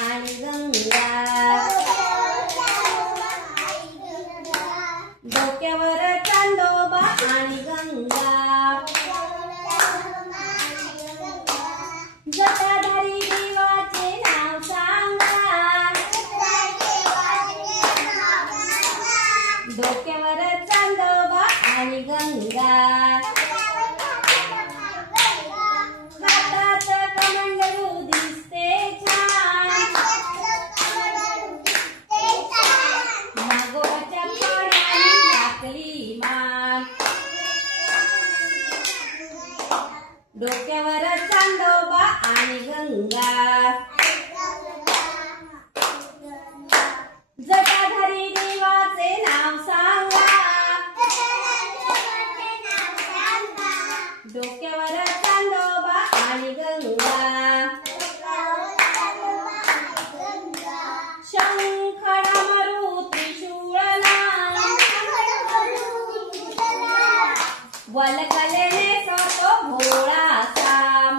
आणि गंगा, डोक्यावर चांदोबा आणि गंगा, जटाधारी देवाचे नाव सांगा, डोक्यावर चांदोबा आणि गंगा, हातात कमंडलू दिसते छान, नागोबाच्या पाण्याने झाकली मान, डोक्यावर चांदोबा आणि गंगा, जटाधारी देवाचे नाव सांगा, डोक्यावर चांदोबा आणि गंगा, शंख डमरू त्रिशूळना, वल्कलेने सोतो भोळा साम,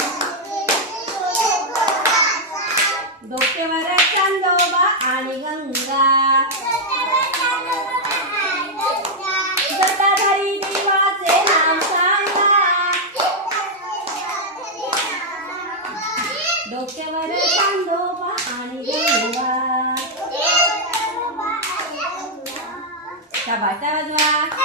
डोक्यावर चांदोबा आणि गंगा, जटाधारी देवाचे नाव सांगा, डोक्यावर चांदोबा आणि गंगा. शाबास वाजवा.